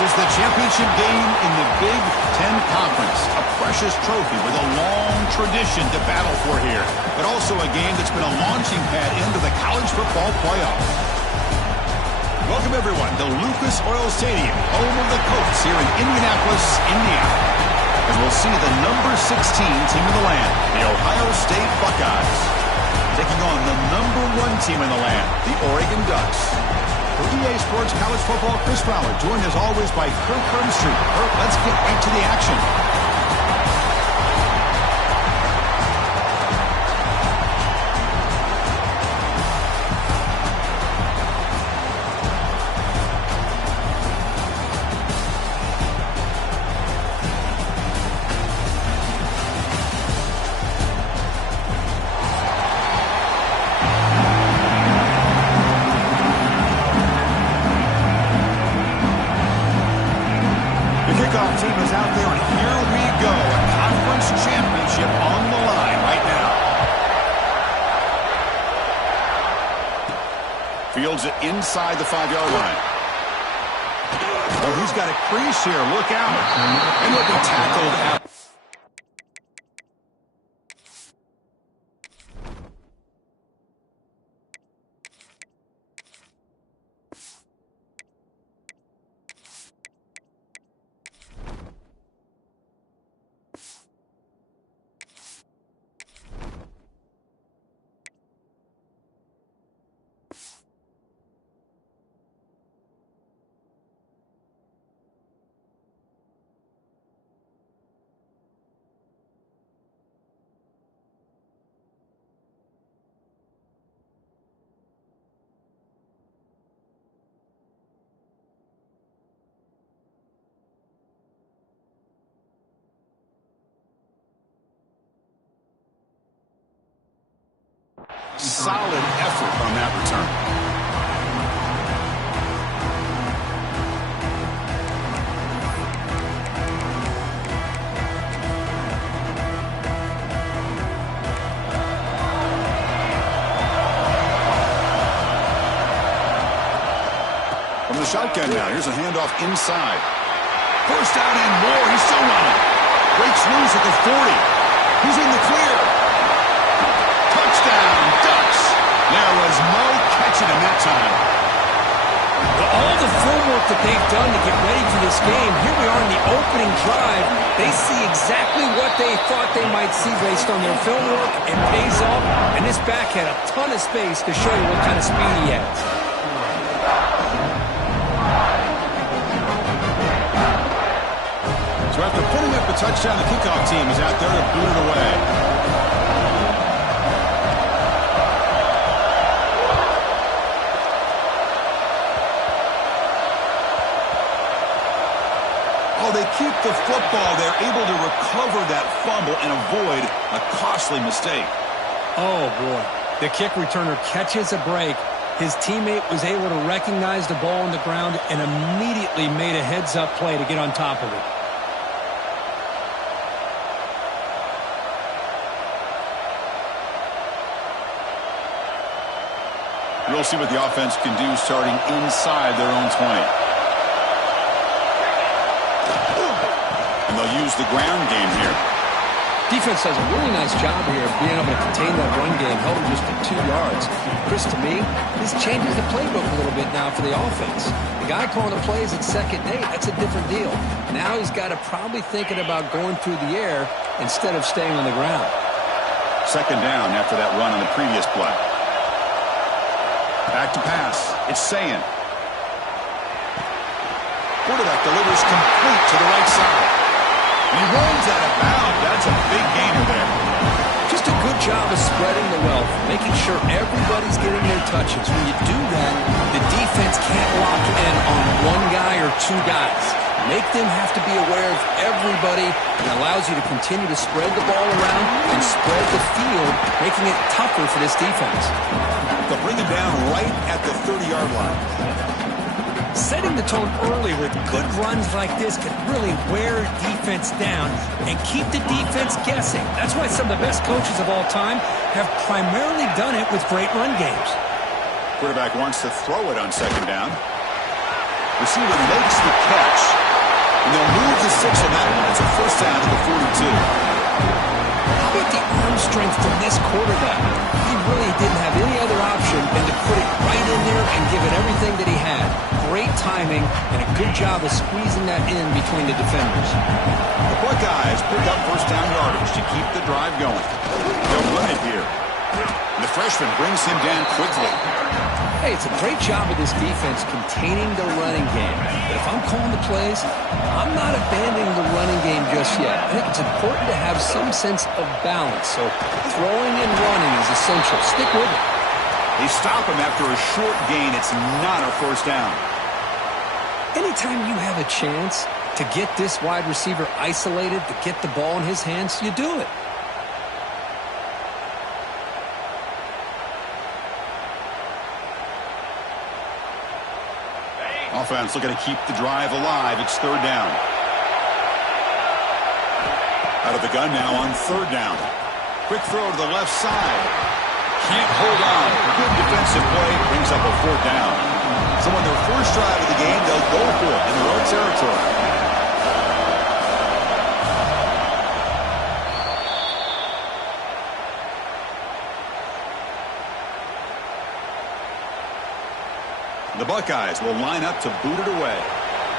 is the championship game in the Big Ten Conference. A precious trophy with a long tradition to battle for here, but also a game that's been a launching pad into the college football playoff. Welcome, everyone, to Lucas Oil Stadium, home of the Colts here in Indianapolis, Indiana. As we'll see the number 16 team in the land, the Ohio State Buckeyes, taking on the number 1 team in the land, the Oregon Ducks. For EA Sports College Football, Chris Fowler, joined as always by Kirk Herbstreit. Kirk, let's get right to the action. Team is out there, and here we go. A conference championship on the line right now. Fields it inside the 5-yard line. Oh, he's got a crease here. Look out. And he'll be tackled out. Solid effort on that return. From the shotgun now, here's a handoff inside. First down and more. He's still running. Breaks loose at the 40. He's in the clear. Touchdown, Ducks. There was no catching him that time. Well, all the film work that they've done to get ready for this game, here we are in the opening drive. They see exactly what they thought they might see based on their film work. It pays off, and this back had a ton of space to show you what kind of speed he has. So after putting up a touchdown, the kickoff team is out there to boot it away. They keep the football. They're able to recover that fumble and avoid a costly mistake. Oh, boy. The kick returner catches a break. His teammate was able to recognize the ball on the ground and immediately made a heads-up play to get on top of it. We'll see what the offense can do starting inside their own 20. And they'll use the ground game here. Defense does a really nice job here of being able to contain that run game, held just to 2 yards. Chris, to me, this changes the playbook a little bit now for the offense. The guy calling the plays at 2nd and 8, that's a different deal. Now he's got to probably thinking about going through the air instead of staying on the ground. 2nd down after that run on the previous play. Back to pass. It's Ncaa. Quarterback delivers complete to the right side. He runs out of bounds. That's a big gainer there. Just a good job of spreading the wealth, making sure everybody's getting their touches. When you do that, the defense can't lock in on one guy or 2 guys. Make them have to be aware of everybody, and allows you to continue to spread the ball around and spread the field, making it tougher for this defense. They'll bring him down right at the 30-yard line. Setting the tone early with good runs like this can really wear defense down and keep the defense guessing. That's why some of the best coaches of all time have primarily done it with great run games. Quarterback wants to throw it on 2nd down. Receiver makes the catch, and they'll move the 6 on that one. It's a first down to the 42. How about the arm strength from this quarterback? He really didn't have any other option than to put it right in there and give it everything that he had. Great timing and a good job of squeezing that in between the defenders. The Buckeyes pick up first down yardage to keep the drive going. They'll run it here. And the freshman brings him down quickly. Hey, it's a great job of this defense containing the running game. But if I'm calling the plays, I'm not abandoning the running game just yet. I think it's important to have some sense of balance. So throwing and running is essential. Stick with it. They stop him after a short gain. It's not a first down. Anytime you have a chance to get this wide receiver isolated, to get the ball in his hands, you do it. Offense looking to keep the drive alive. It's third down. Out of the gun now on third down. Quick throw to the left side. Can't hold on. Good defensive play. Brings up a fourth down. So on their first drive of the game, they'll go for it in their own territory. The Buckeyes will line up to boot it away.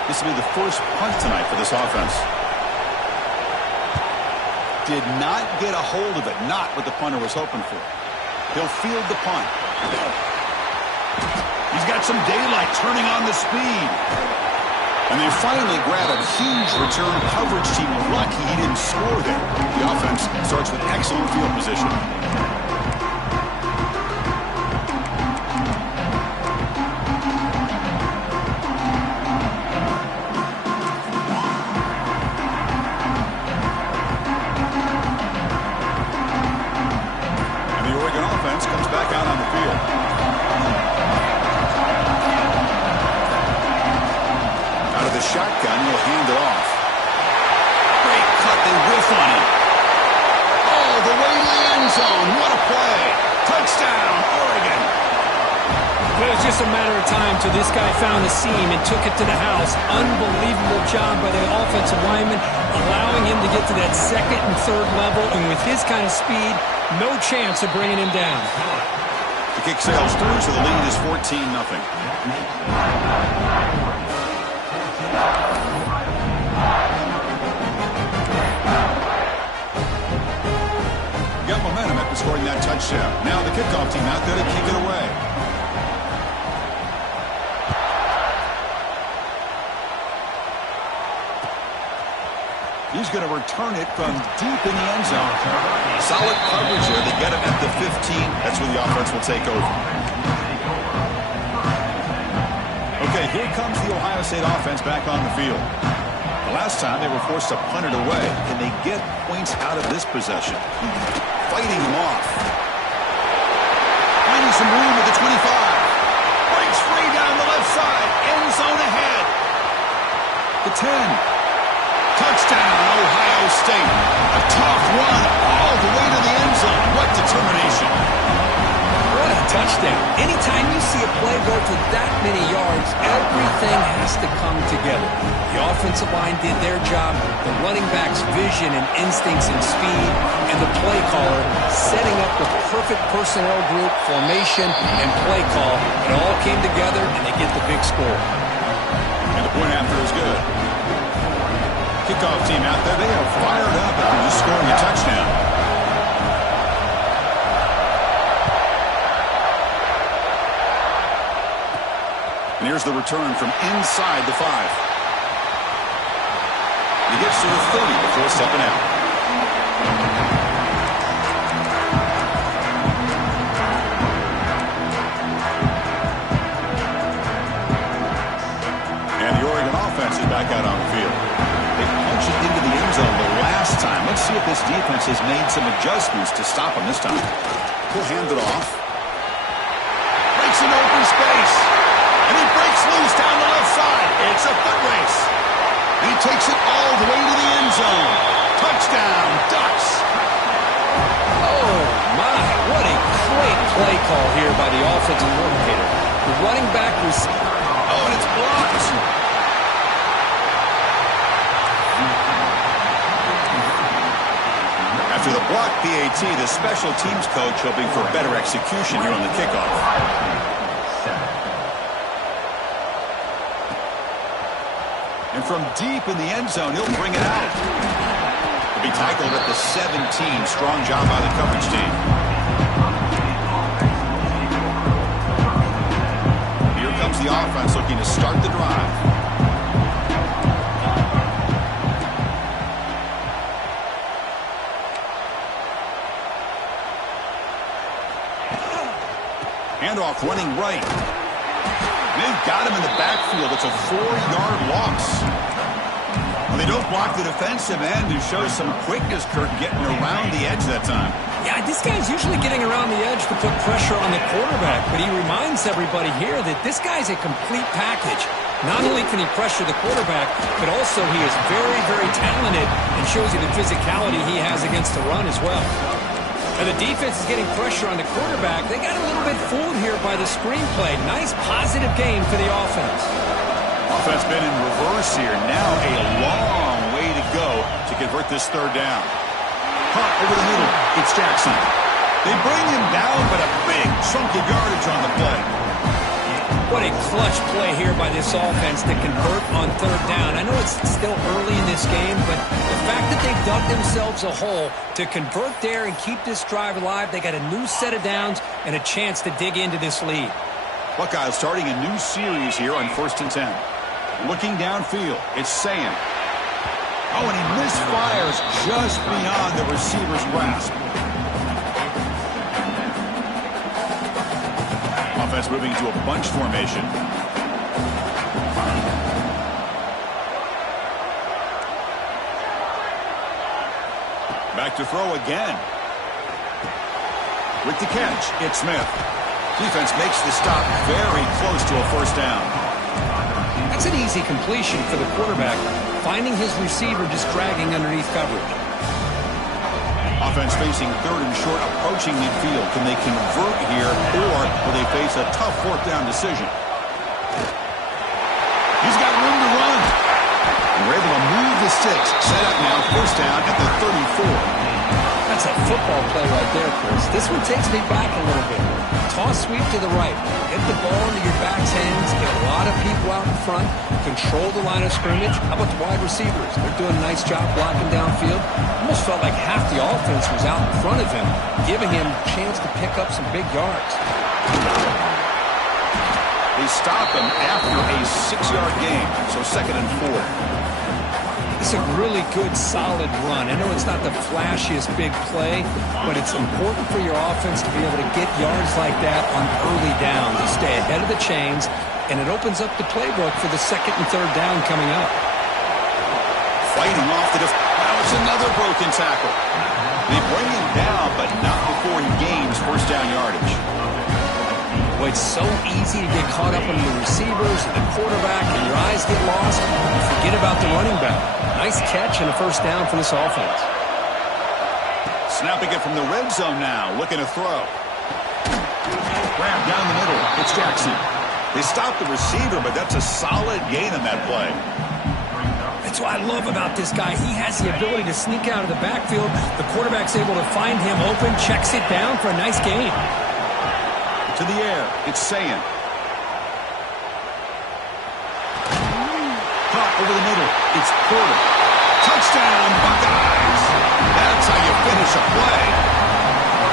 This will be the first punt tonight for this offense. Did not get a hold of it. Not what the punter was hoping for. He'll field the punt. He's got some daylight turning on the speed. And they finally grab a huge return coverage team. Lucky he didn't score there. The offense starts with excellent field position. Shotgun will hand it off. Great cut. They whiff on him. All the way to the end zone. What a play. Touchdown, Oregon. It was just a matter of time till this guy found the seam and took it to the house. Unbelievable job by the offensive lineman, allowing him to get to that second and third level. And with his kind of speed, no chance of bringing him down. The kick sails through, so the lead is 14-0. Got momentum after scoring that touchdown. Now the kickoff team out there to kick it away. He's going to return it from deep in the end zone. Solid coverage here. They get him at the 15. That's where the offense will take over. Okay, here comes the Ohio State offense back on the field. The last time they were forced to punt it away. Can they get points out of this possession? Fighting him off. Finding some room at the 25. Breaks free down the left side. End zone ahead. The 10. Touchdown, Ohio State. A tough run all the way to the end zone. What determination. What a touchdown. Anytime you see a play go for that many yards, everything has to come together. The offensive line did their job, the running back's vision and instincts and speed, and the play caller setting up the perfect personnel group, formation, and play call. It all came together, and they get the big score. And the point after is good. Kickoff team out there, they are fired up after just scoring a touchdown. And here's the return from inside the 5. He gets to the 30 before stepping out. And the Oregon offense is back out on the field. They punched it into the end zone the last time. Let's see if this defense has made some adjustments to stop him this time. He'll hand it off. Breaks an open space. And he breaks loose down the left side. It's a foot race. And he takes it all the way to the end zone. Touchdown, Ducks. Oh, my. What a great play call here by the offensive coordinator. The running back was... Oh, and it's blocked. After the block PAT, the special teams coach hoping for better execution here on the kickoff. And from deep in the end zone, he'll bring it out. He'll be tackled at the 17. Strong job by the coverage team. Here comes the offense looking to start the drive. Handoff running right. They've got him in the backfield. It's a 4-yard loss. Well, they don't block the defensive end, who shows some quickness, Kurt, getting around the edge that time. Yeah, this guy's usually getting around the edge to put pressure on the quarterback, but he reminds everybody here that this guy's a complete package. Not only can he pressure the quarterback, but also he is very, very talented and shows you the physicality he has against the run as well. And the defense is getting pressure on the quarterback. They got a little bit fooled here by the screenplay. Nice positive gain for the offense. Offense been in reverse here. Now a long way to go to convert this third down. Caught over the middle. It's Jackson. They bring him down, but a big chunk of yardage on the play. What a clutch play here by this offense to convert on third down. I know it's still early in this game, but the fact that they've dug themselves a hole to convert there and keep this drive alive, they got a new set of downs and a chance to dig into this lead. Buckeyes starting a new series here on 1st and 10. Looking downfield, it's Ncaa. Oh, and he misfires just beyond the receiver's grasp. Offense moving to a bunch formation. Back to throw again. With the catch, it's Smith. Defense makes the stop very close to a first down. That's an easy completion for the quarterback, finding his receiver just dragging underneath coverage. Offense facing third and short, approaching midfield. Can they convert here, or will they face a tough fourth down decision? He's got room to run. And we're able to move the sticks. Set up now, first down at the 34. That's a football play right there, Chris. This one takes me back a little bit. Toss sweep to the right. Get the ball into your back's hands. Get a lot of people out in front. Control the line of scrimmage. How about the wide receivers? They're doing a nice job blocking downfield. Almost felt like half the offense was out in front of him, giving him a chance to pick up some big yards. They stop him after a 6-yard gain, so 2nd and 4. It's a really good, solid run. I know it's not the flashiest big play, but it's important for your offense to be able to get yards like that on early down to stay ahead of the chains, and it opens up the playbook for the 2nd and 3rd down coming up. Fighting off the now it's another broken tackle. They bring him down, but not before he gains first down yardage. Well, it's so easy to get caught up in the receivers and the quarterback, and your eyes get lost. You forget about the running back. Nice catch and a first down for this offense. Snapping it from the red zone now, looking to throw. Grab down the middle. It's Jackson. They stop the receiver, but that's a solid gain on that play. That's what I love about this guy. He has the ability to sneak out of the backfield. The quarterback's able to find him open, checks it down for a nice gain. To the air, it's Ncaa. Caught over the middle, it's Porter. Touchdown, Buckeyes! That's how you finish a play.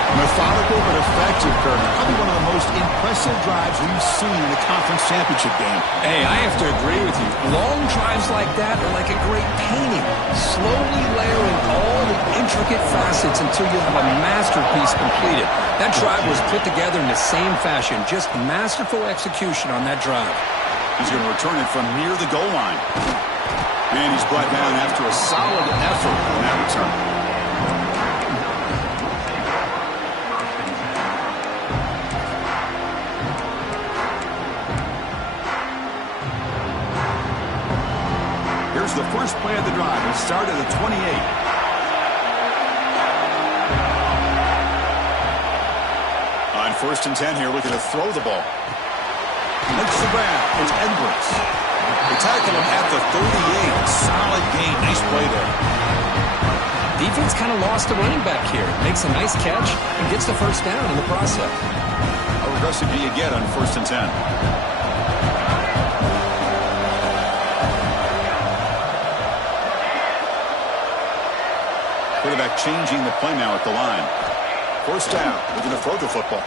Methodical but effective, Kirk. Probably one of the most impressive drives we've seen in a conference championship game. Hey, I have to agree with you. Long drives like that are like a great painting. Slowly layering all the intricate facets until you have a masterpiece completed. That drive was put together in the same fashion. Just masterful execution on that drive. He's going to return it from near the goal line. And he's brought down after a solid effort on that return. Here's the first play of the drive. It started at the 28. On 1st and 10 here, looking to throw the ball. Makes the grab. It's Edwards. They tackle him at the 38. Solid gain. Nice play there. Defense kind of lost the running back here. Makes a nice catch and gets the first down in the process. A regressive D again on 1st and 10. Quarterback changing the play now at the line. 1st down. They're going to throw the football.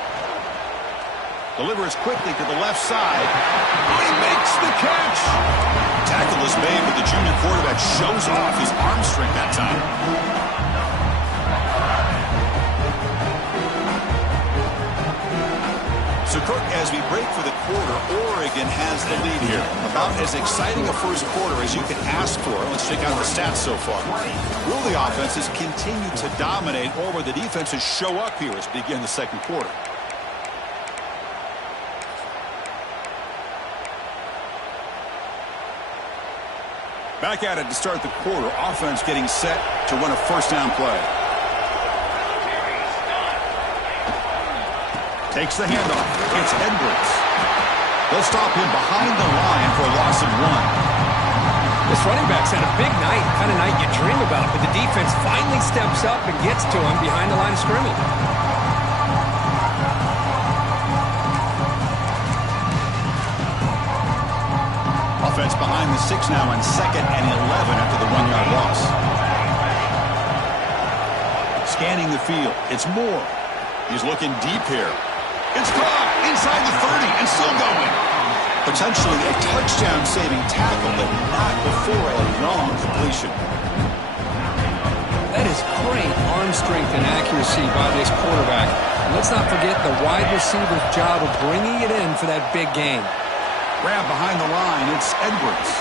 Delivers quickly to the left side. Oh, he makes the catch. Tackle is made, but the junior quarterback shows off his arm strength that time. So, Kirk, as we break for the quarter, Oregon has the lead here. About as exciting a first quarter as you can ask for. Let's check out the stats so far. Will the offenses continue to dominate, or will the defenses show up here as we begin the second quarter? Back at it to start the quarter. Offense getting set to run a 1st down play. Takes the handoff. It's Edwards. They'll stop him behind the line for a loss of 1. This running back's had a big night, kind of night you dream about, but the defense finally steps up and gets to him behind the line of scrimmage. Offense behind the 6 now on 2nd and 11 after the 1-yard loss. Scanning the field. It's Moore. He's looking deep here. It's caught inside the 30 and still going. Potentially a touchdown-saving tackle, but not before a long completion. That is great arm strength and accuracy by this quarterback. And let's not forget the wide receiver's job of bringing it in for that big game. Grab behind the line. It's Edwards.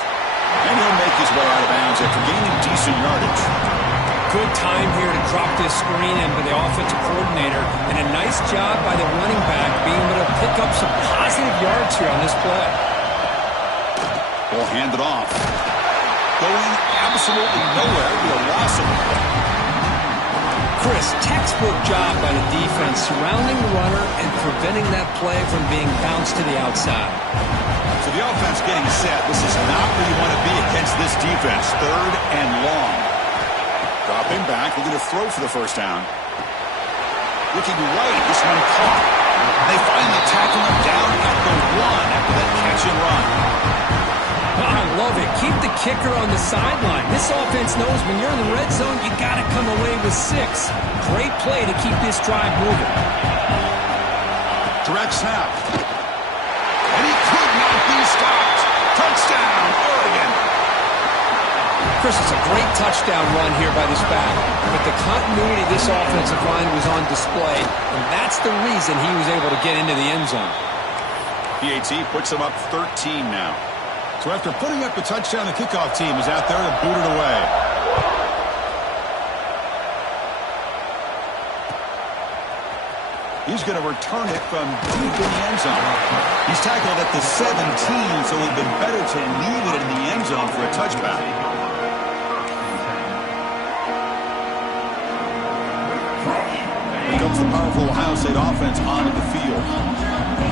And he'll make his way out of bounds after gaining decent yardage. Good time here to drop this screen in for the offensive coordinator, and a nice job by the running back being able to pick up some positive yards here on this play. Ball handed off. Going absolutely nowhere. It'll be a loss of the play. Chris, textbook job by the defense surrounding the runner and preventing that play from being bounced to the outside. So the offense getting set. This is not where you want to be against this defense. 3rd and long. Dropping back, looking to throw for the 1st down. Looking right, this one caught. They finally tackle him down at the 1 after that catch and run. I love it. Keep the kicker on the sideline. This offense knows when you're in the red zone, you got to come away with 6. Great play to keep this drive moving. Direct snap. And he could not be stopped. Touchdown, Oregon. Chris, it's a great touchdown run here by this back, but the continuity of this offensive line was on display, and that's the reason he was able to get into the end zone. PAT puts him up 13 now. So after putting up the touchdown, the kickoff team is out there to boot it away. He's going to return it from deep in the end zone. He's tackled at the 17, so it would have been better to leave it in the end zone for a touchback. Here comes the powerful Ohio State offense onto the field.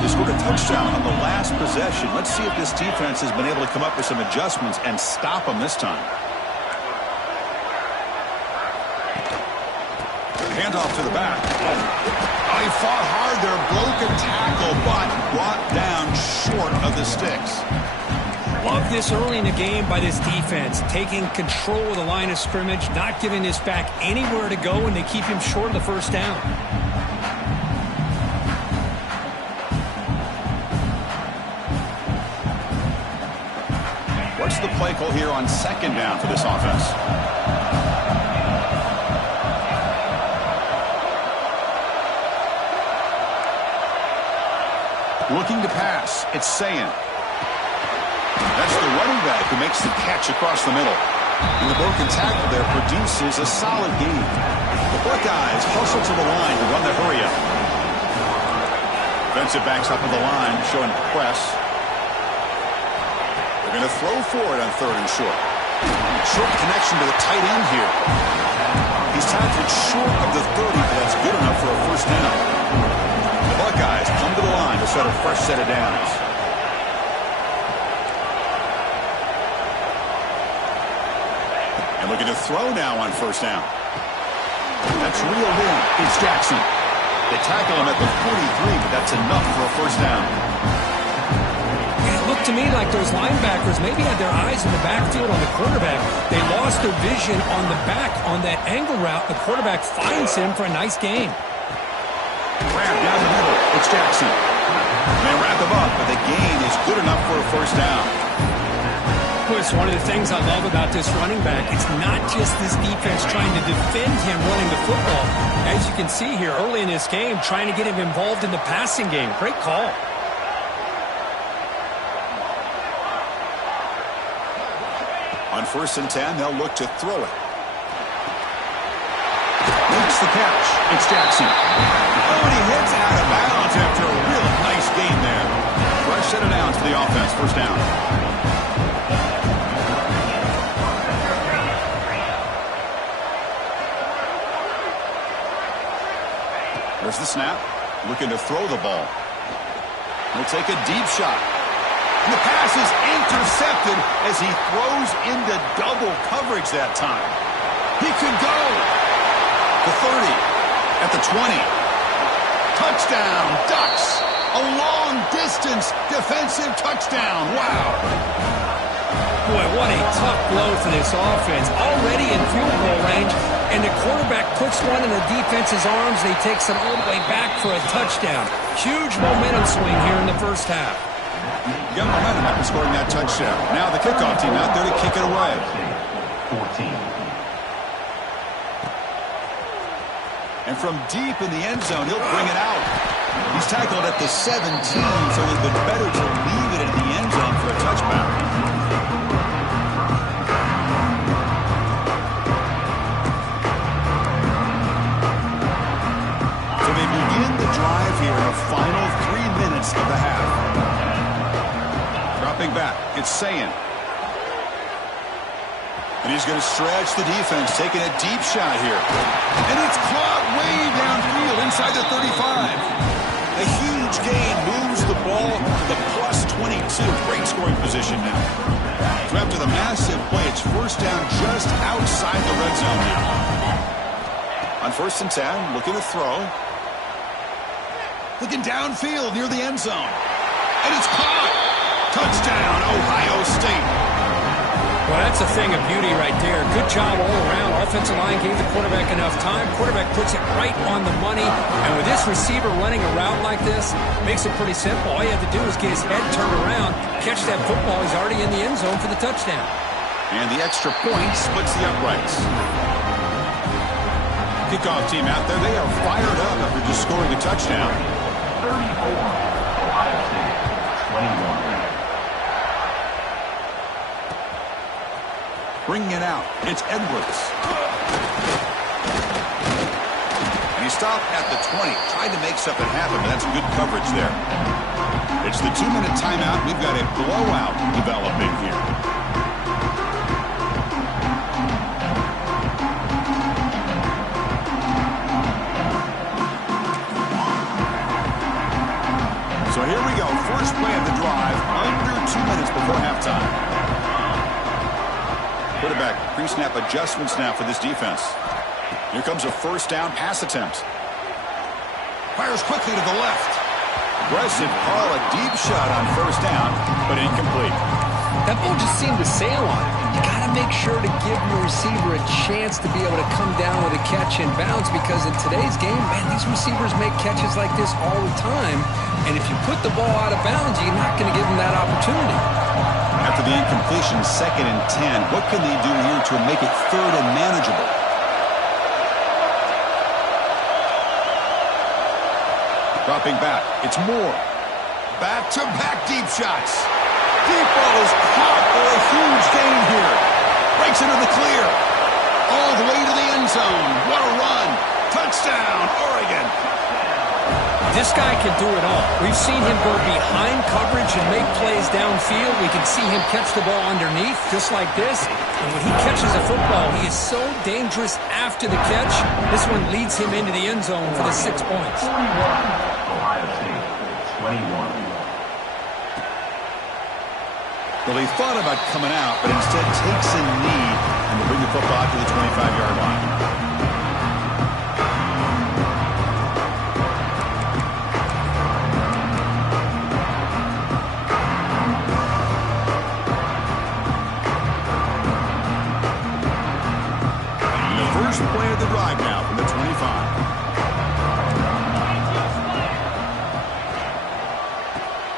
They scored a touchdown on the last possession. Let's see if this defense has been able to come up with some adjustments and stop them this time. Handoff to the back. Oh, he fought hard there, broke a tackle, but brought down short of the sticks. Love this early in the game by this defense, taking control of the line of scrimmage, not giving this back anywhere to go, and they keep him short of the 1st down. What's the play call here on 2nd down for this offense? Looking to pass. It's Ncaa. That's the running back who makes the catch across the middle. And the broken tackle there produces a solid gain. The Buckeyes hustle to the line to run the hurry-up. Defensive backs up on the line, showing press. They're going to throw for it on 3rd and short. Short connection to the tight end here. He's tackled short of the 30, but that's good enough for a 1st down. The Buckeyes come to the line to set a fresh set of downs. And looking to throw now on 1st down. That's reeled in. It's Jackson. They tackle him at the 43, but that's enough for a first down. It looked to me like those linebackers maybe had their eyes in the backfield on the quarterback. They lost their vision on the back on that angle route. The quarterback finds him for a nice gain. Grab down the middle. It's Jackson. They wrap him up, but the gain is good enough for a first down. It's one of the things I love about this running back. It's not just this defense trying to defend him running the football. As you can see here early in this game, trying to get him involved in the passing game. Great call. On 1st and 10, they'll look to throw it. Makes the catch. It's Jackson. Oh, and he hits out of bounds after a really nice gain there. Fresh set of downs for the offense. First down. There's the snap. Looking to throw the ball. He'll take a deep shot. And the pass is intercepted as he throws into double coverage that time. He could go. The 30. At the 20. Touchdown. Ducks. A long-distance defensive touchdown. Wow. Boy, what a tough blow for this offense. Already in field goal range, and the quarterback puts one in the defense's arms. He takes it all the way back for a touchdown. Huge momentum swing here in the first half. You got momentum after scoring that touchdown. Now the kickoff team out there to kick it away. 14. And from deep in the end zone, he'll bring it out. He's tackled at the 17, so it's been better to leave it in the end zone for a touchback. So they begin the drive here in the final 3 minutes of the half. Dropping back, it's Ncaa. And he's going to stretch the defense, taking a deep shot here. And it's caught way downfield inside the 35. A huge gain moves the ball to the plus 22. Great scoring position now. So after the massive play, it's first down just outside the red zone now. On 1st and 10, looking to throw. Looking downfield near the end zone. And it's caught. Touchdown, Ohio State. Well, that's a thing of beauty right there. Good job all around. Offensive line gave the quarterback enough time. Quarterback puts it right on the money. And with this receiver running a route like this, makes it pretty simple. All you have to do is get his head turned around, catch that football. He's already in the end zone for the touchdown. And the extra point splits the uprights. Kickoff team out there, they are fired up after just scoring a touchdown. 34, Ohio State, 21. Bringing it out, it's Edwards. And he stopped at the 20. Tried to make something happen, but that's good coverage there. It's the 2-minute timeout. We've got a blowout developing here. So here we go. First play of the drive, under 2 minutes before halftime. Quarterback pre-snap adjustments now for this defense. Here comes a first down pass attempt. Fires quickly to the left. Aggressive call, a deep shot on first down, but incomplete. That ball just seemed to sail on it. You got to make sure to give your receiver a chance to be able to come down with a catch and bounce, because in today's game, man, these receivers make catches like this all the time. And if you put the ball out of bounds, you're not going to give them that opportunity. After the incompletion, 2nd and 10, what can they do here to make it 3rd and manageable? Dropping back, it's Moore. Back-to-back deep shots. Deep ball is caught for a huge gain here. Breaks into the clear. All the way to the end zone. What a run. Touchdown, Oregon. This guy can do it all. We've seen him go behind coverage and make plays downfield. We can see him catch the ball underneath, just like this. And when he catches a football, he is so dangerous after the catch. This one leads him into the end zone for the 6 points. 41, Ohio State, 21. Well, he thought about coming out, but instead takes a knee and will bring the football to the 25-yard line.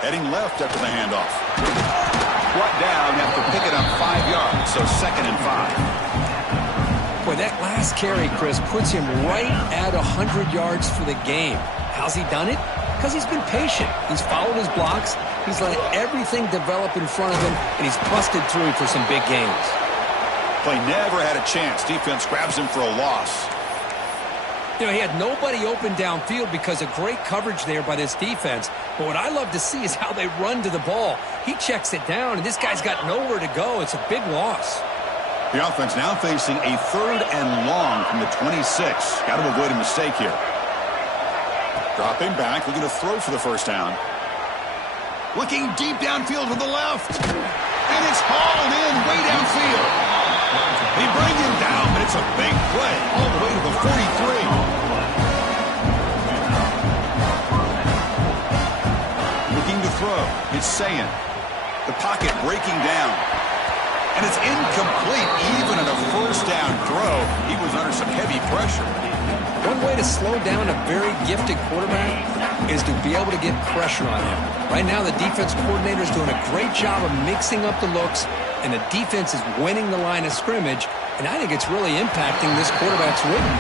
Heading left after the handoff. Brought down after picking up 5 yards, so 2nd and 5. Boy, that last carry, Chris, puts him right at 100 yards for the game. How's he done it? Because he's been patient. He's followed his blocks. He's let everything develop in front of him, and he's busted through for some big gains. Play never had a chance. Defense grabs him for a loss. You know, he had nobody open downfield because of great coverage there by this defense. But what I love to see is how they run to the ball. He checks it down, and this guy's got nowhere to go. It's a big loss. The offense now facing a 3rd and long from the 26. Got to avoid a mistake here. Dropping back, looking to throw for the first down. Looking deep downfield to the left. And it's hauled in way downfield. They bring him down, but it's a big play all the way to the 43. Looking to throw. It's Ncaa. The pocket breaking down. And it's incomplete. Even in a first down throw, he was under some heavy pressure. One way to slow down a very gifted quarterback is to be able to get pressure on him. Right now, the defense coordinator is doing a great job of mixing up the looks, and the defense is winning the line of scrimmage, and I think it's really impacting this quarterback's rhythm.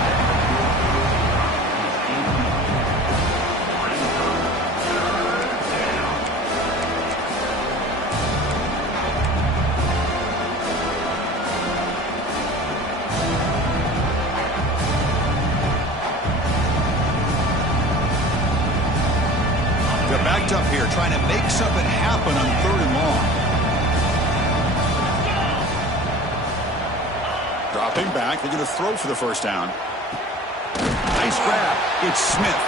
They're backed up here, trying to make something happen on 3rd and long. Dropping back, they're going to throw for the first down. Nice grab. It's Smith.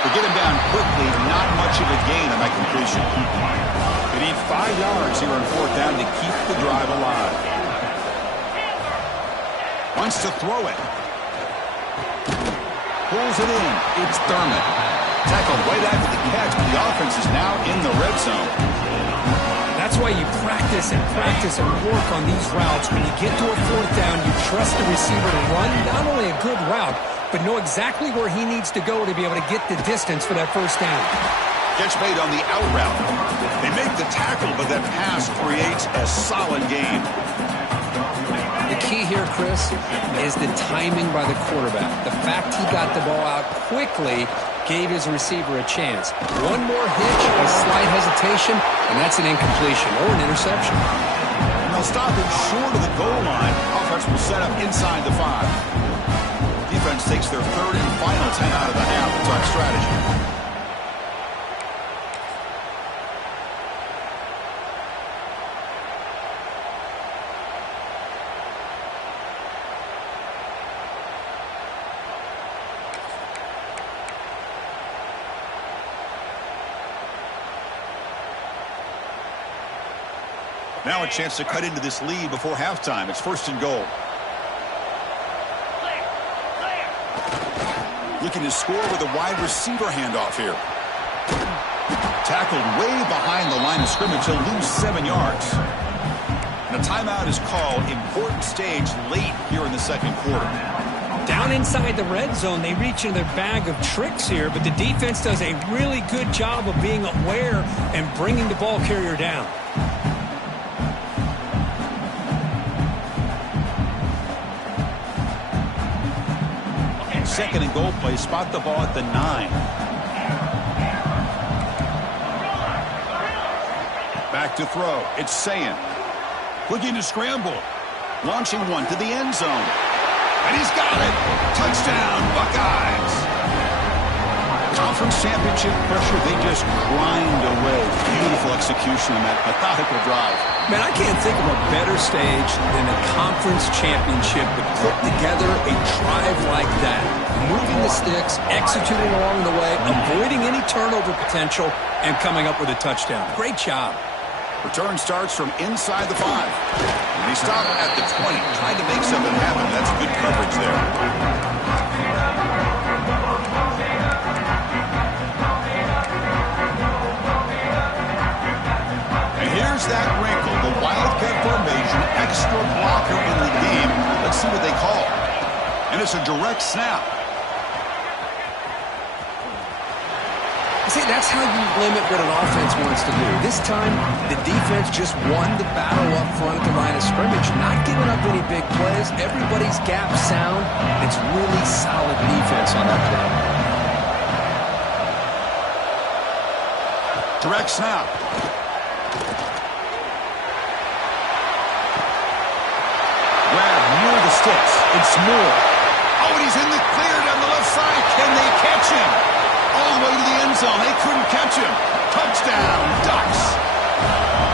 They get him down quickly, not much of a gain on that completion. They need 5 yards here on 4th down to keep the drive alive. Wants to throw it. Pulls it in. It's Thurman. Tackled right after the catch, but the offense is now in the red zone. That's why you practice and work on these routes. When you get to a 4th down, you trust the receiver to run not only a good route, but know exactly where he needs to go to be able to get the distance for that first down. Catch made on the out route. They make the tackle, but that pass creates a solid gain. The key here, Chris, is the timing by the quarterback. The fact he got the ball out quickly gave his receiver a chance. One more hitch, a slight hesitation, and that's an incompletion or an interception. And they'll stop him short of the goal line. Offense will set up inside the 5. Defense takes their 3rd and final 10 out of the half to talk strategy. Now a chance to cut into this lead before halftime. It's 1st and goal. Looking to score with a wide receiver handoff here. Tackled way behind the line of scrimmage. He'll lose 7 yards. And a timeout is called. Important stage late here in the 2nd quarter. Down inside the red zone, they reach into their bag of tricks here, but the defense does a really good job of being aware and bringing the ball carrier down. 2nd and goal play. Spot the ball at the 9. Back to throw. It's Ncaa. Looking to scramble. Launching one to the end zone. And he's got it. Touchdown, Buckeyes. Conference championship pressure, they just grind away. Beautiful execution on that methodical drive. Man, I can't think of a better stage than a conference championship to put together a drive like that. Moving the sticks, executing along the way, avoiding any turnover potential, and coming up with a touchdown. Great job. Return starts from inside the 5. And he stopped at the 20, trying to make something happen. That's good coverage there. And here's that wrinkle, the Wildcat formation, extra blocker in the game. Let's see what they call. And it's a direct snap. See, that's how you limit what an offense wants to do. This time, the defense just won the battle up front at the line of scrimmage, not giving up any big plays. Everybody's gap sound. It's really solid defense on that play. Direct snap. Grab near the sticks. It's Moore. Oh, and he's in the clear down the left side. Can they catch him? All the way to the end zone. They couldn't catch him. Touchdown, Ducks.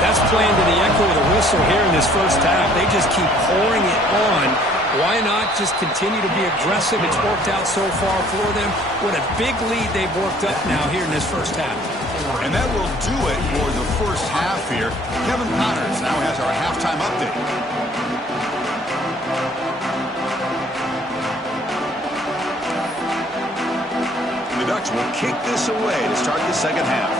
That's playing to the echo of the whistle here in this first half. They just keep pouring it on. Why not just continue to be aggressive? It's worked out so far for them. What a big lead they've worked up now here in this first half. And that will do it for the first half here. Kevin Connors now has our halftime update. The Ducks will kick this away to start the second half.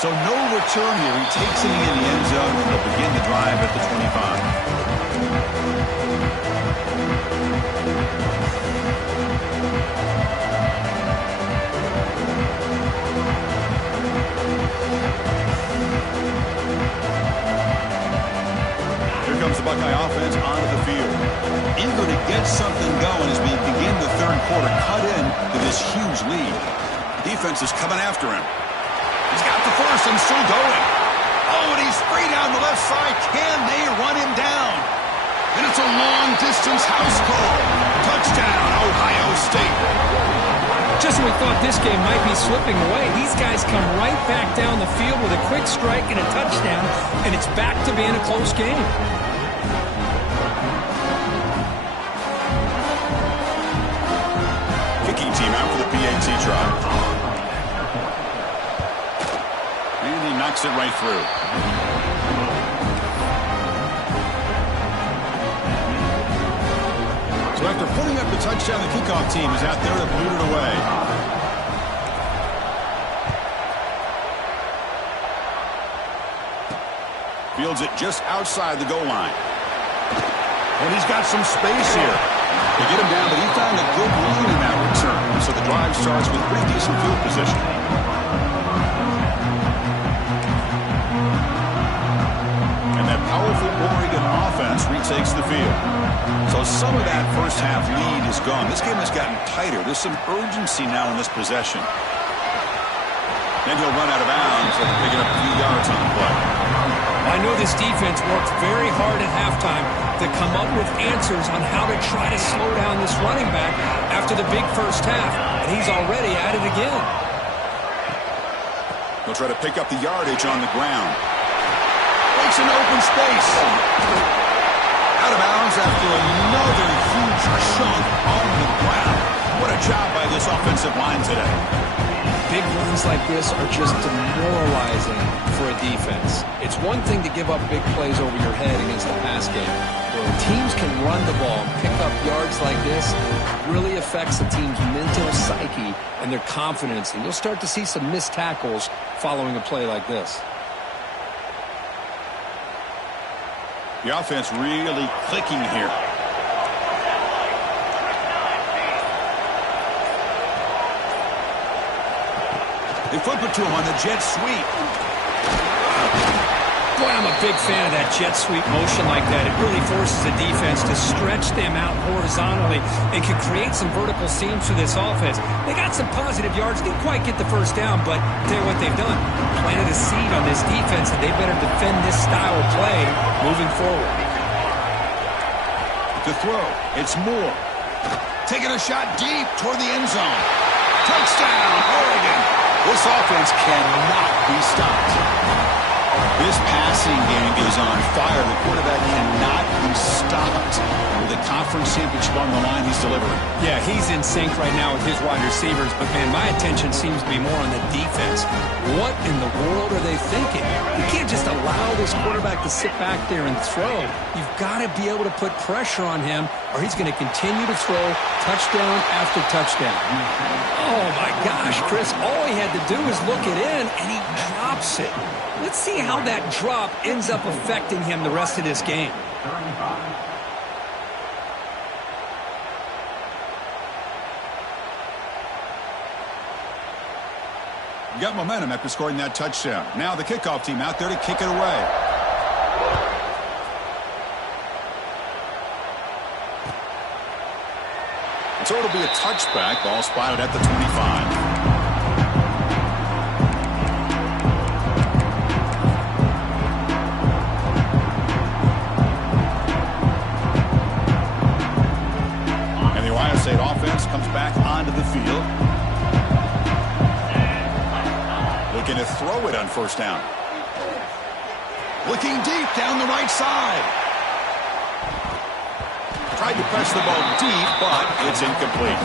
So no return here. He takes it in the end zone. He'll begin the drive at the 25. Here comes the Buckeye offense onto the field. Eager to get something going as we begin the third quarter. Cut in to this huge lead. Defense is coming after him. He's got the first and still going. Oh, and he's free down the left side. Can they run him down? And it's a long-distance house call. Touchdown, Ohio State. Just when we thought this game might be slipping away, these guys come right back down the field with a quick strike and a touchdown, and it's back to being a close game. Kicking team out for the PAT try. And he knocks it right through. So after pulling up the touchdown, the kickoff team is out there to boot it away. Fields it just outside the goal line. And he's got some space here. They get him down, but he found a good lead in that return. So the drive starts with pretty decent field position. And that powerful Oregon offense retakes the field. So some of that first half lead is gone. This game has gotten tighter. There's some urgency now in this possession. Then he'll run out of bounds after picking up a few yards on the play. I know this defense worked very hard at halftime to come up with answers on how to try to slow down this running back after the big first half, and he's already at it again. He'll try to pick up the yardage on the ground. Makes an open space. Out of bounds after another huge chunk on the ground. What a job by this offensive line today. Big runs like this are just demoralizing for a defense. It's one thing to give up big plays over your head against the pass game. When teams can run the ball and pick up yards like this, it really affects the team's mental psyche and their confidence. And you'll start to see some missed tackles following a play like this. The offense really clicking here. They flip it to him on the jet sweep. Boy, I'm a big fan of that jet sweep motion like that. It really forces the defense to stretch them out horizontally and can create some vertical seams for this offense. They got some positive yards. Didn't quite get the first down, but tell you what they've done. Planted a seed on this defense, and they better defend this style of play moving forward. To throw, it's Moore. Taking a shot deep toward the end zone. Touchdown, Oregon. This offense cannot be stopped. This passing game is on fire. The quarterback cannot be stopped. With the conference championship on the line, he's delivering. Yeah, he's in sync right now with his wide receivers, but man, my attention seems to be more on the defense. What in the world are they thinking? You can't just allow this quarterback to sit back there and throw. You've got to be able to put pressure on him, or he's going to continue to throw touchdown after touchdown. Oh my gosh, Chris, all he had to do was look it in, and he drops it. Let's see how that drop ends up affecting him the rest of this game. Got momentum after scoring that touchdown. Now the kickoff team out there to kick it away. So it'll be a touchback. Ball spotted at the 25. State offense comes back onto the field. Looking to throw it on first down. Looking deep down the right side. Tried to press the ball deep, but it's incomplete.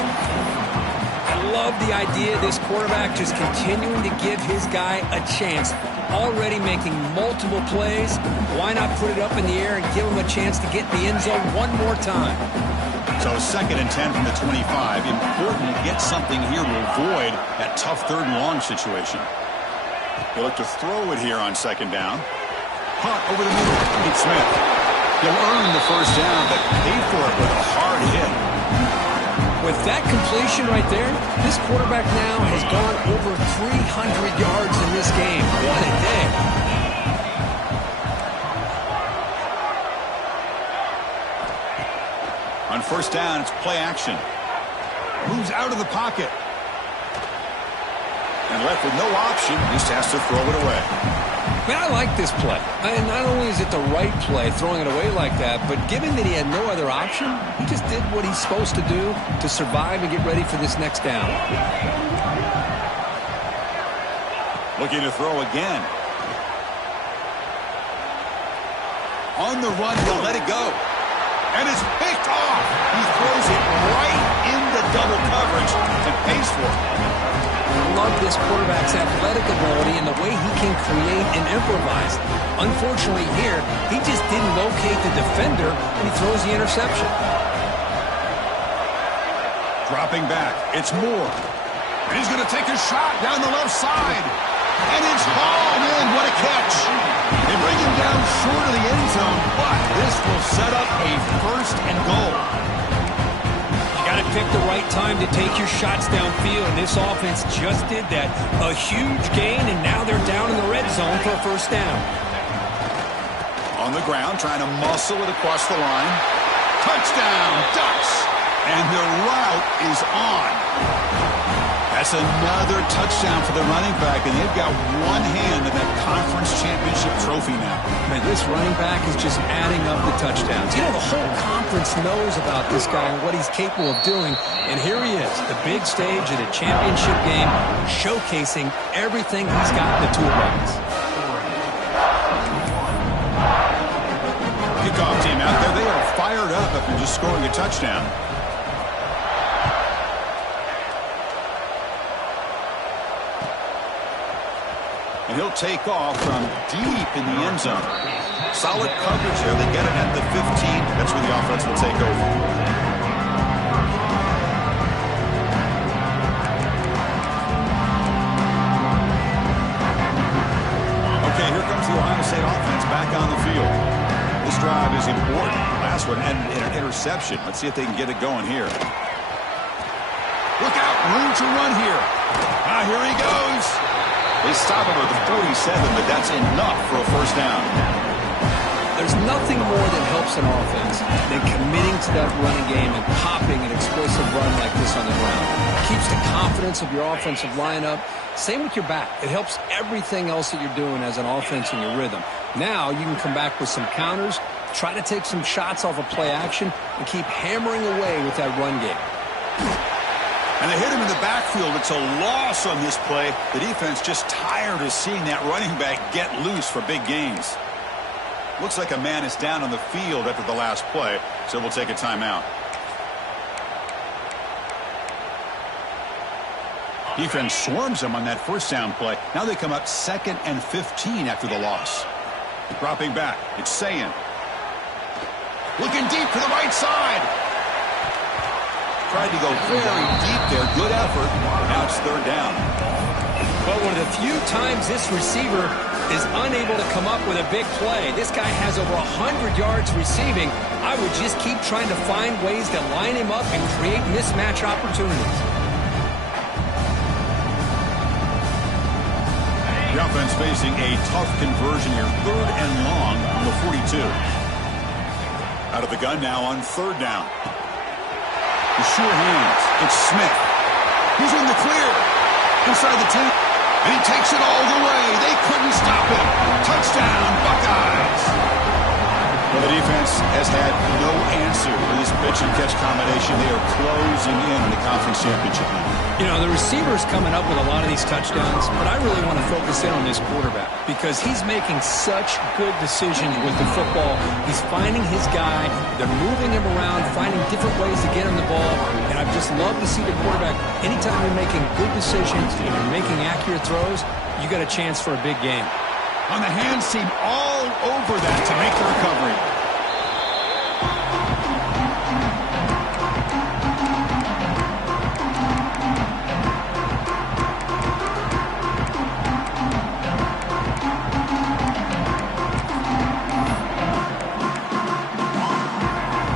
I love the idea of this quarterback just continuing to give his guy a chance. Already making multiple plays. Why not put it up in the air and give him a chance to get in the end zone one more time? So 2nd and 10 from the 25. Important to get something here to avoid that tough 3rd and long situation. They look to throw it here on 2nd down. Punt over the middle. It's Smith. He'll earn the first down, but paid for it with a hard hit. With that completion right there, this quarterback now has gone over 300 yards in this game. What a day. On first down, it's play action. Moves out of the pocket. And left with no option, just has to throw it away. Man, I like this play. And not only is it the right play, throwing it away like that, but given that he had no other option, he just did what he's supposed to do to survive and get ready for this next down. Looking to throw again. On the run, he'll let it go. And it's picked off. He throws it right into double coverage and pays for it. I love this quarterback's athletic ability and the way he can create and improvise. Unfortunately here, he just didn't locate the defender and he throws the interception. Dropping back, it's Moore. And he's going to take a shot down the left side. And it's hauled in. What a catch. They bring him down short of the end zone, but this will set up a 1st and goal. You got to pick the right time to take your shots downfield, and this offense just did that. A huge gain, and now they're down in the red zone for a first down. On the ground, trying to muscle it across the line. Touchdown, Ducks. And the route is on. That's another touchdown for the running back, and they've got one hand in that conference championship trophy now. Man, this running back is just adding up the touchdowns. You know, the whole conference knows about this guy and what he's capable of doing, and here he is, the big stage of the championship game, showcasing everything he's got in the toolbox. Kickoff team out there, they are fired up after just scoring a touchdown. And he'll take off from deep in the end zone. Solid coverage there. They get it at the 15. That's where the offense will take over. Okay, here comes the Ohio State offense back on the field. This drive is important. Last one ended in an interception. Let's see if they can get it going here. Look out, room to run here. Here he goes. They stop him at the 47, but that's enough for a first down. There's nothing more that helps an offense than committing to that running game and popping an explosive run like this on the ground. It keeps the confidence of your offensive lineup. Same with your back. It helps everything else that you're doing as an offense in your rhythm. Now you can come back with some counters, try to take some shots off of play action, and keep hammering away with that run game. And they hit him in the backfield. It's a loss on this play. The defense just tired of seeing that running back get loose for big gains. Looks like a man is down on the field after the last play, so we'll take a timeout. Defense swarms him on that first down play. Now they come up 2nd and 15 after the loss. Dropping back, it's Ncaa. Looking deep to the right side. Tried to go very deep there. Good effort. Now it's 3rd down. But one of the few times this receiver is unable to come up with a big play. This guy has over 100 yards receiving. I would just keep trying to find ways to line him up and create mismatch opportunities. The offense facing a tough conversion here. 3rd and long from the 42. Out of the gun now on 3rd down. The sure hands. It's Smith. He's in the clear. Inside the 10. And he takes it all the way. They couldn't stop him. Touchdown, Buckeyes. Well, the defense has had no answer for this pitch-and-catch combination. They are closing in on the conference championship now. You know, the receiver's coming up with a lot of these touchdowns, but I really want to focus in on this quarterback because he's making such good decisions with the football. He's finding his guy. They're moving him around, finding different ways to get him the ball, and I've just loved to see the quarterback. Anytime you're making good decisions and you're making accurate throws, you got a chance for a big game. On the hands team all over that to make the recovery.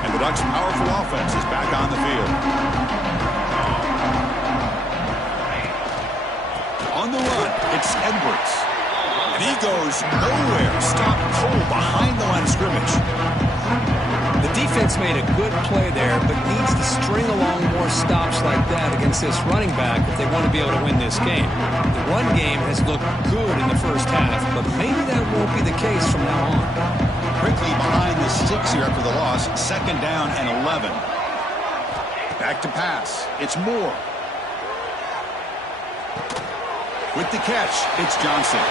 And the Ducks' powerful offense is back on the field. On the run, it's Edwards. And he goes nowhere. Stop cold behind the line of scrimmage. The defense made a good play there, but needs to string along more stops like that against this running back if they want to be able to win this game. The run game has looked good in the first half, but maybe that won't be the case from now on. Quickly behind the sticks here after the loss. 2nd down and 11. Back to pass. It's Moore. With the catch, it's Johnson.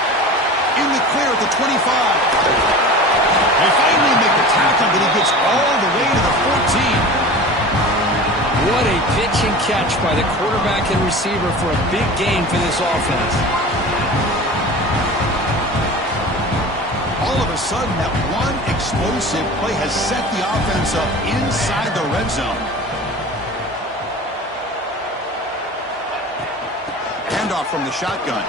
In the clear at the 25. They finally make the tackle, but he gets all the way to the 14. What a pitch and catch by the quarterback and receiver for a big gain for this offense. All of a sudden, that one explosive play has set the offense up inside the red zone. Handoff from the shotgun.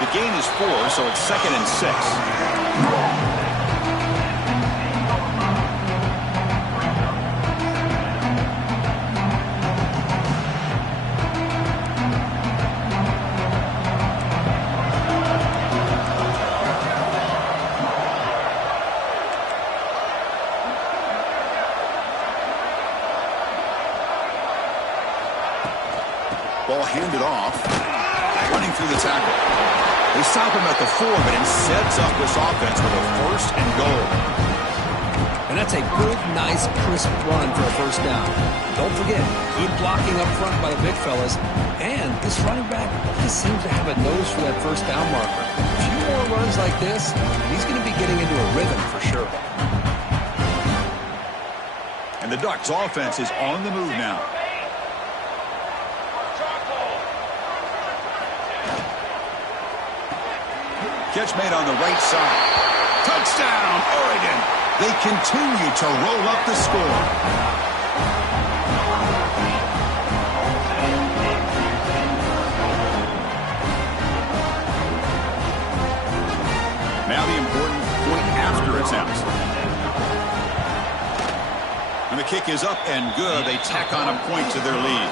The gain is 4, so it's 2nd and 6. Ball handed off. Running through the tackle. They stop him at the 4, but it sets up this offense with a 1st and goal. And that's a good, nice, crisp run for a 1st down. Don't forget, good blocking up front by the big fellas. And this running back just seems to have a nose for that 1st down marker. A few more runs like this, and he's going to be getting into a rhythm for sure. And the Ducks' offense is on the move now. Catch made on the right side. Touchdown, Oregon. They continue to roll up the score. Now the important point after attempt. And the kick is up and good. They tack on a point to their lead.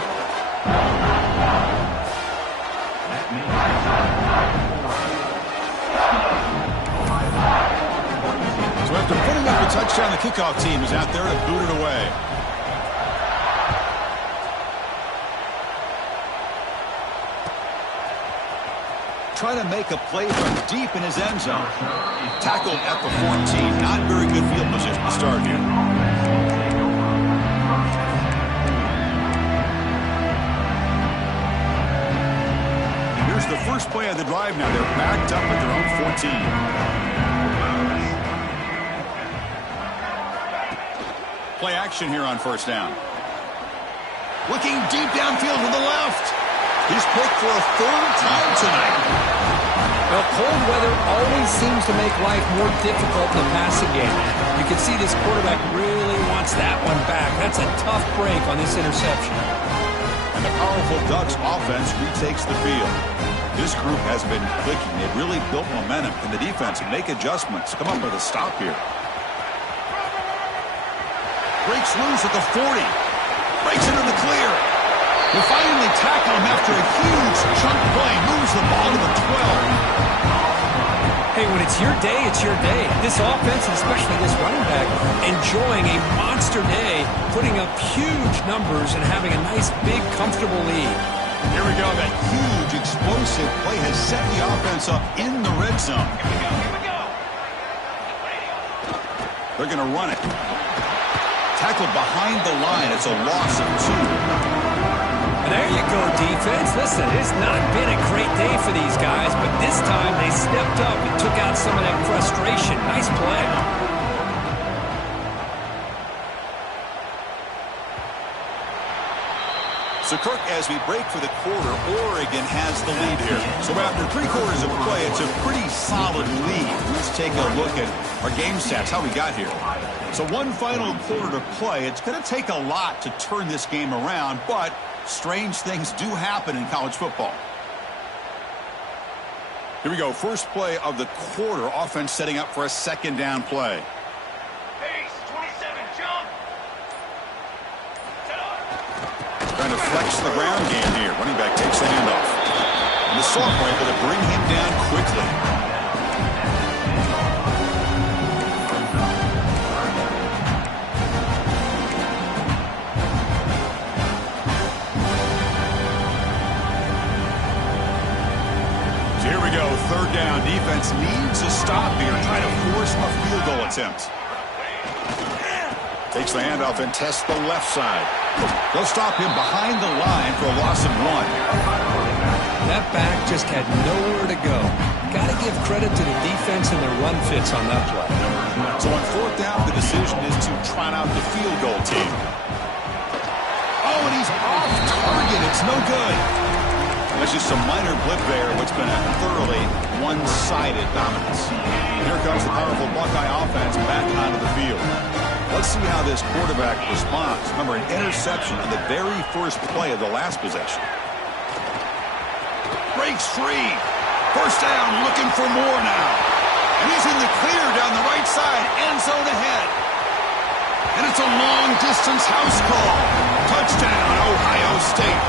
So after putting up a touchdown, the kickoff team is out there to boot it away. Try to make a play from deep in his end zone. Tackled at the 14. Not very good field position to start here. Here's the first play of the drive now. They're backed up at their own 14. Play action here on 1st down. Looking deep downfield to the left. He's picked for a 3rd time tonight. Well, cold weather always seems to make life more difficult in the passing game. You can see this quarterback really wants that one back. That's a tough break on this interception. And the powerful Ducks offense retakes the field. This group has been clicking. They've really built momentum. Can the defense make adjustments? Come up with a stop here. Breaks loose at the 40. Breaks into the clear. They finally tackle him after a huge chunk play. Moves the ball to the 12. Hey, when it's your day, it's your day. This offense, especially this running back, enjoying a monster day, putting up huge numbers and having a nice, big, comfortable lead. Here we go. That huge, explosive play has set the offense up in the red zone. Here we go. They're going to run it. Tackled behind the line. It's a loss of 2. There you go, defense. Listen, it's not been a great day for these guys, but this time they stepped up and took out some of that frustration. Nice play. So, Kirk, as we break for the quarter, Oregon has the lead here. So after 3 quarters of play, it's a pretty solid lead. Let's take a look at our game stats, how we got here. So one final quarter to play. It's going to take a lot to turn this game around, but strange things do happen in college football. Here we go. First play of the quarter. Offense setting up for a second down play. Pace, 27, jump. Trying to flex the ground game here. Running back takes the handoff. And the sophomore able to bring him down quickly. Third down. Defense needs a stop here. Trying to force a field goal attempt. Takes the handoff and tests the left side. They'll stop him behind the line for a loss of 1. That back just had nowhere to go. Got to give credit to the defense and their run fits on that play. So on 4th down, the decision is to trot out the field goal team. Oh, and he's off target. It's no good. That's just a minor blip there, what's been a thoroughly one-sided dominance. And here comes the powerful Buckeye offense back onto the field. Let's see how this quarterback responds. Remember, an interception on the very first play of the last possession. Breaks free. First down, looking for more now. And he's in the clear down the right side, end zone ahead. And it's a long-distance house call. Touchdown, Ohio State.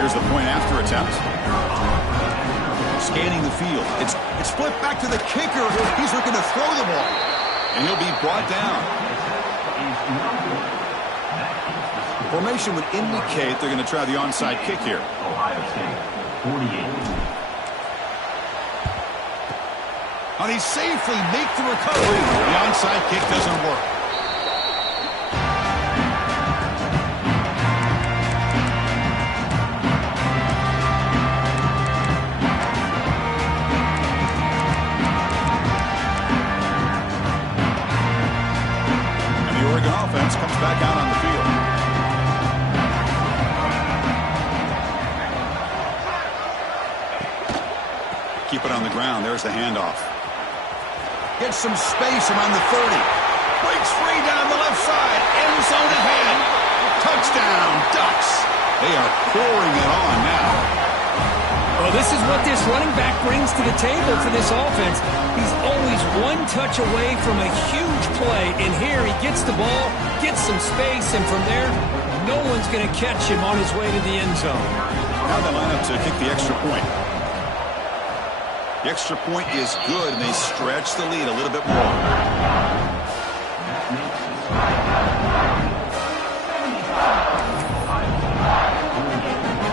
Here's the point after attempt. Scanning the field. It's flipped back to the kicker. He's looking to throw the ball. And he'll be brought down. Formation would indicate they're going to try the onside kick here. Ohio State, 48. And he safely make the recovery. The onside kick doesn't work. Offense comes back out on the field. Keep it on the ground. There's the handoff. Gets some space around the 30. Breaks free down the left side. End zone ahead. Touchdown, Ducks. They are pouring it on now. Well, this is what this running back brings to the table for this offense. He's always one touch away from a huge play, and here he gets the ball, gets some space, and from there, no one's going to catch him on his way to the end zone. Now they line up to kick the extra point. The extra point is good, and they stretch the lead a little bit more.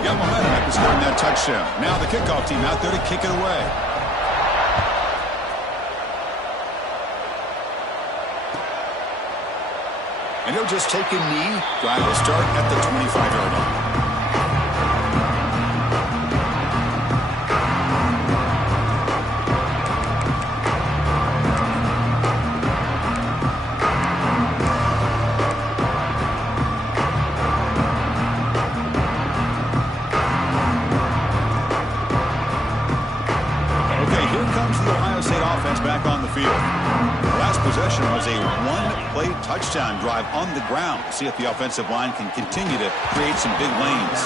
Got momentum after scoring that touchdown. Now the kickoff team out there to kick it away. And he'll just take a knee. Drive will start at the 25-yard line. Back on the field. The last possession was a one-play touchdown drive on the ground. See if the offensive line can continue to create some big lanes.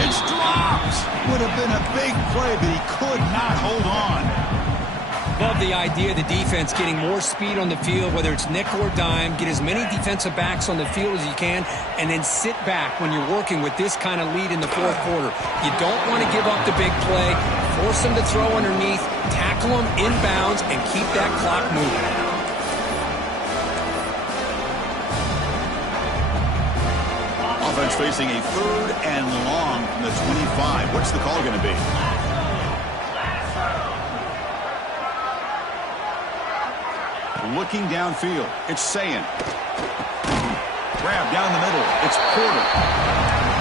It's dropped. Would have been a big play, but he could not hold on. Love the idea of the defense getting more speed on the field, whether it's nickel or dime. Get as many defensive backs on the field as you can, and then sit back when you're working with this kind of lead in the fourth quarter. You don't want to give up the big play. Force them to throw underneath, tackle them inbounds, and keep that clock moving. Offense facing a 3rd and long from the 25. What's the call going to be? Looking downfield, it's Ncaa. Grab down the middle, it's Porter.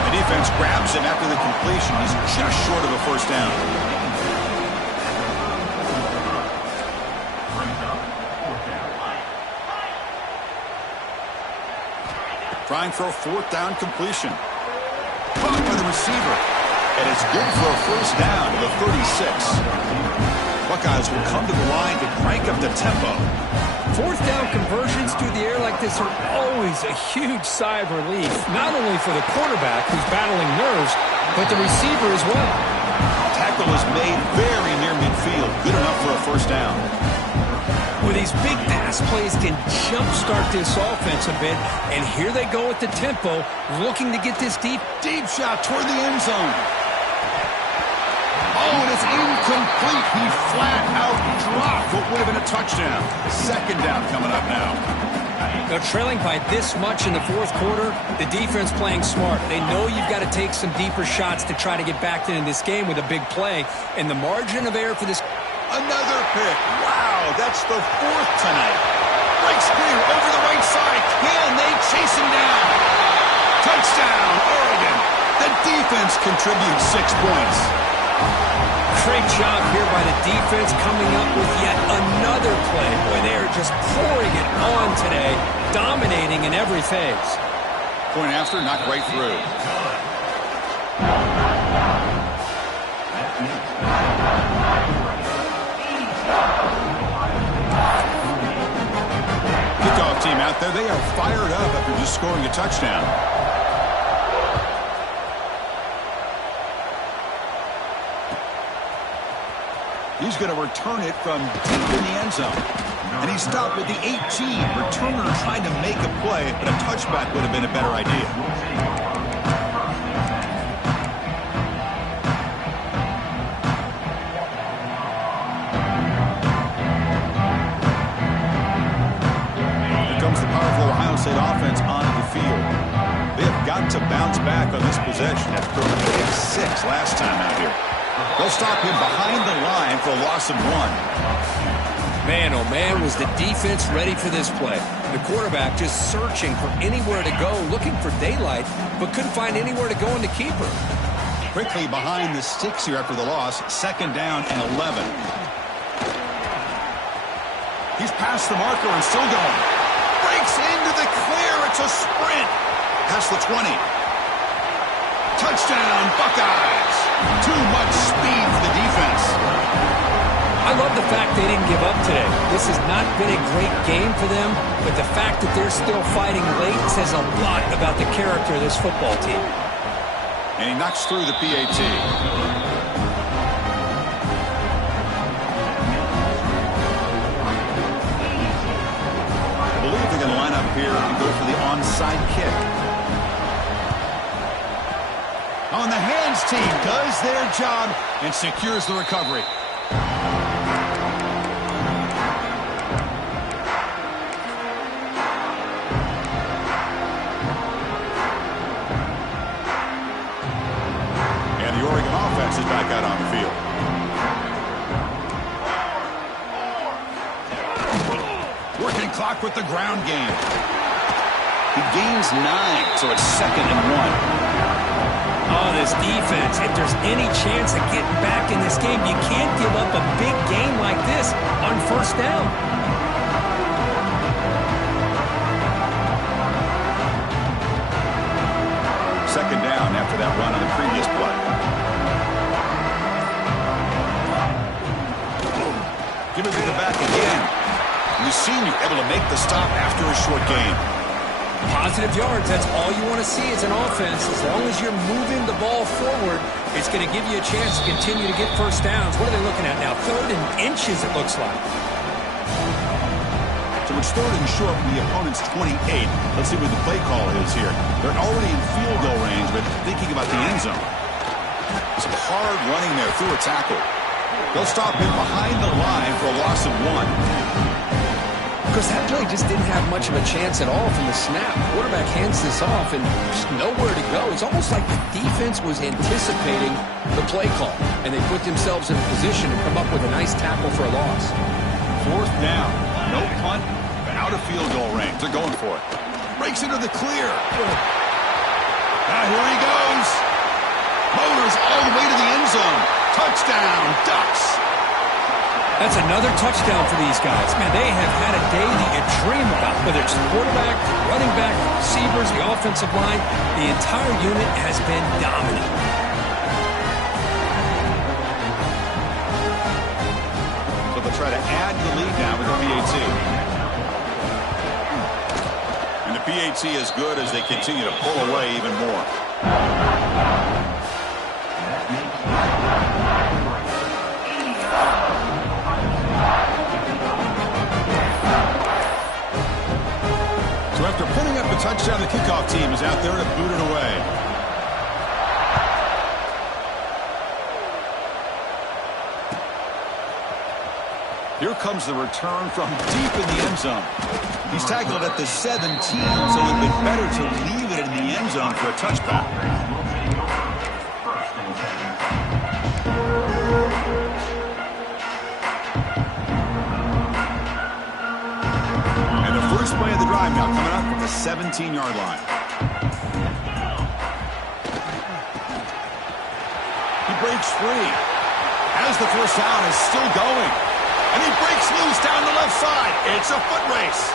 The defense grabs him after the completion. He's just short of a first down. Trying for a 4th down completion. Caught by the receiver. And it's good for a first down to the 36. Buckeyes will come to the line to crank up the tempo. 4th down conversions through the air like this are always a huge sigh of relief, not only for the quarterback who's battling nerves, but the receiver as well. Tackle is made very near midfield. Good enough for a first down. Well, these big pass plays can jumpstart this offense a bit, and here they go at the tempo, looking to get this deep Shot toward the end zone. Oh, and it's incomplete. He flat out dropped what would have been a touchdown. 2nd down coming up now. They're trailing by this much in the fourth quarter. The defense playing smart. They know you've got to take some deeper shots to try to get back into this game with a big play. And the margin of error for this... Another pick. Wow, that's the 4th tonight. Breaks clear over the right side. Can they chase him down? Touchdown, Oregon. The defense contributes 6 points. Great job here by the defense coming up with yet another play. Boy, they are just pouring it on today, dominating in every phase. Point after, knocked right through. Kickoff team out there, they are fired up after just scoring a touchdown. He's going to return it from deep in the end zone. And he stopped at the 18. Returner trying to make a play, but a touchback would have been a better idea. Here comes the powerful Ohio State offense onto the field. They have got to bounce back on this possession after a big 6 last time out here. They'll stop him behind the line for a loss of 1. Man, oh man, was the defense ready for this play. The quarterback just searching for anywhere to go, looking for daylight, but couldn't find anywhere to go in the keeper. Quickly behind the sticks here after the loss. 2nd down and 11. He's past the marker and still going. Breaks into the clear. It's a sprint. Past the 20. Touchdown, Buckeyes. Too much speed for the defense. I love the fact they didn't give up today. This has not been a great game for them, but the fact that they're still fighting late says a lot about the character of this football team. And he knocks through the PAT. I believe they're going to line up here and go for the onside kick. On the hands team does their job and secures the recovery. And the Oregon offense is back out on the field. Working clock with the ground game. He gains 9, so it's 2nd and 1. Oh, this defense, if there's any chance of getting back in this game, you can't give up a big game like this on first down. Second down after that run on the previous play. Give it to the back again. The senior able to make the stop after a short game. Positive yards, that's all you want to see as an offense. As long as you're moving the ball forward, it's going to give you a chance to continue to get first downs. What are they looking at now? 3rd and inches, it looks like. So it's 3rd and short from the opponent's 28. Let's see what the play call is here. They're already in field goal range, but thinking about the end zone. Some hard running there through a tackle. They'll stop him behind the line for a loss of 1. Because that play just didn't have much of a chance at all from the snap. Quarterback hands this off and just nowhere to go. It's almost like the defense was anticipating the play call, and they put themselves in a position to come up with a nice tackle for a loss. 4th down. No punt, but out of field goal range. They're going for it. Breaks into the clear. Now here he goes. Motors all the way to the end zone. Touchdown, Ducks. That's another touchdown for these guys. Man, they have had a day that you dream about. Whether it's the quarterback, running back, receivers, the offensive line, the entire unit has been dominant. So they'll try to add the lead now with the PAT. And the PAT is good as they continue to pull away even more. So after putting up the touchdown, the kickoff team is out there to boot it away. Here comes the return from deep in the end zone. He's tackled at the 17, so it would have been better to leave it in the end zone for a touchback. And the first play of the drive now coming up from the 17-yard line. He breaks free. As the first down is still going. And he breaks loose down the left side. It's a foot race.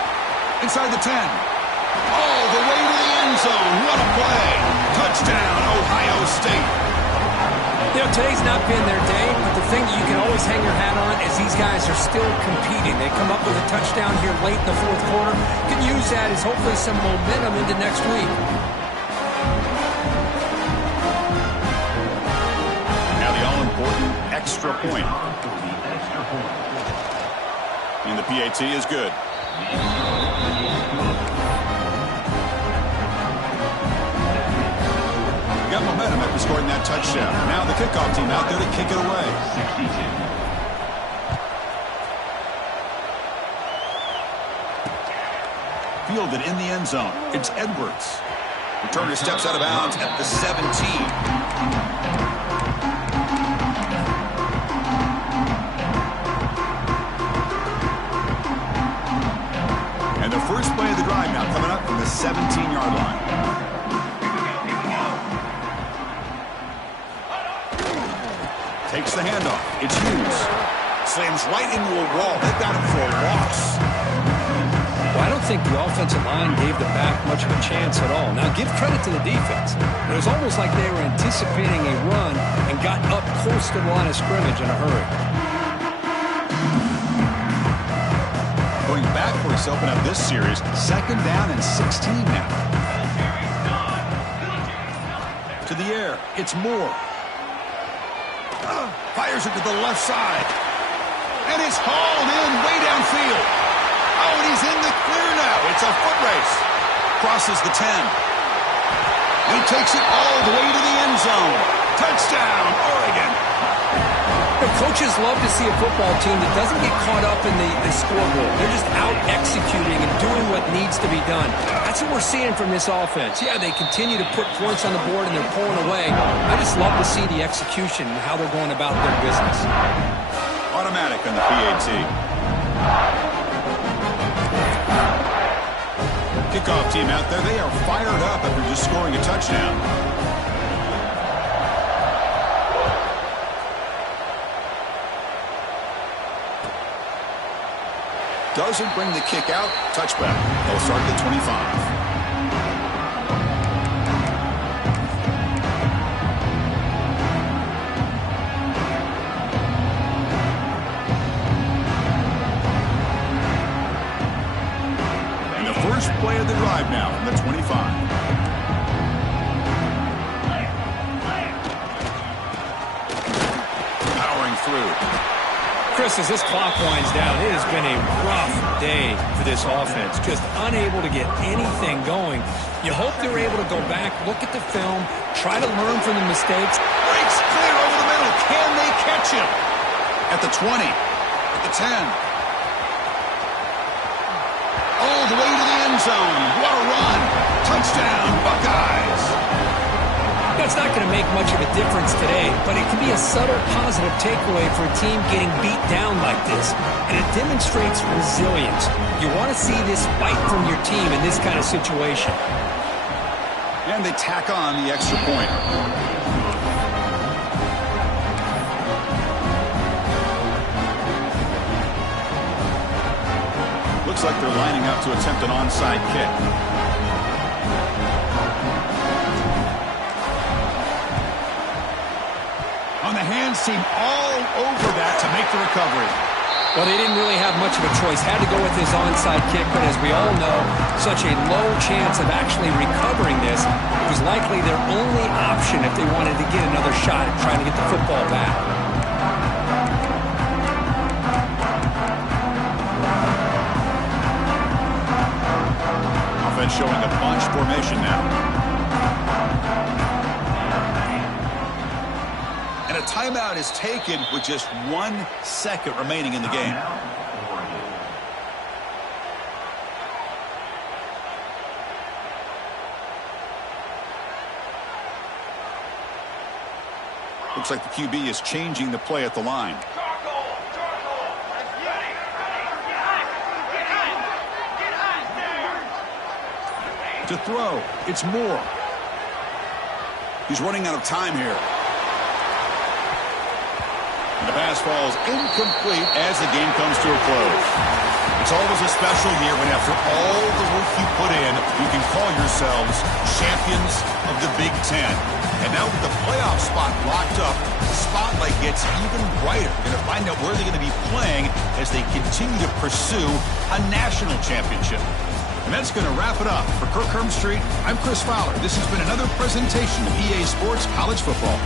Inside the 10. All the way to the end zone. What a play. Touchdown, Ohio State. You know, today's not been their day, but the thing you can always hang your hat on is these guys are still competing. They come up with a touchdown here late in the 4th quarter. Can use that as hopefully some momentum into next week. Now the all-important extra point. And the PAT is good. Got momentum after scoring that touchdown. Now the kickoff team out there to kick it away. 62. Fielded in the end zone. It's Edwards. Returner steps out of bounds at the 17. And the first play of the drive now coming up from the 17-yard line. Takes the handoff. It's Hughes. Slams right into a wall. They've got him for a loss. Well, I don't think the offensive line gave the back much of a chance at all. Now, give credit to the defense. It was almost like they were anticipating a run and got up close to the line of scrimmage in a hurry. Going back for his open up this series. 2nd down and 16 now. To the air. It's Moore. Fires it to the left side. And it's hauled in way downfield. Oh, and he's in the clear now. It's a foot race. Crosses the 10. He takes it all the way to the end zone. Touchdown, Oregon. The coaches love to see a football team that doesn't get caught up in the scoreboard. They're just out executing and doing what needs to be done. That's what we're seeing from this offense. Yeah, they continue to put points on the board and they're pulling away. I just love to see the execution and how they're going about their business. Automatic on the PAT. Kickoff team out there. They are fired up after just scoring a touchdown. Doesn't bring the kick out. Touchback. They'll start at the 25. And the first play of the drive now from the 25. Powering through. Chris, as this clock winds down, it has been a rough day for this offense. Just unable to get anything going. You hope they're able to go back, look at the film, try to learn from the mistakes. Breaks clear over the middle. Can they catch him? At the 20. At the 10. All the way to the end zone. What a run. Touchdown, Buckeyes. That's not going to make much of a difference today, but it can be a subtle positive takeaway for a team getting beat down like this, and it demonstrates resilience. You want to see this fight from your team in this kind of situation. And they tack on the extra point. Looks like they're lining up to attempt an onside kick. On the hands team all over that to make the recovery. Well, they didn't really have much of a choice. Had to go with this onside kick, but as we all know, such a low chance of actually recovering this. It was likely their only option if they wanted to get another shot at trying to get the football back. Offense showing a bunch formation now. And a timeout is taken with just 1 second remaining in the game. Looks like the QB is changing the play at the line. To throw, it's Moore. He's running out of time here. And the pass falls incomplete as the game comes to a close. It's always a special year when after all the work you put in, you can call yourselves champions of the Big Ten. And now with the playoff spot locked up, the spotlight gets even brighter. Going to find out where they're going to be playing as they continue to pursue a national championship. And that's going to wrap it up. For Kirk Street, I'm Chris Fowler. This has been another presentation of EA Sports College Football.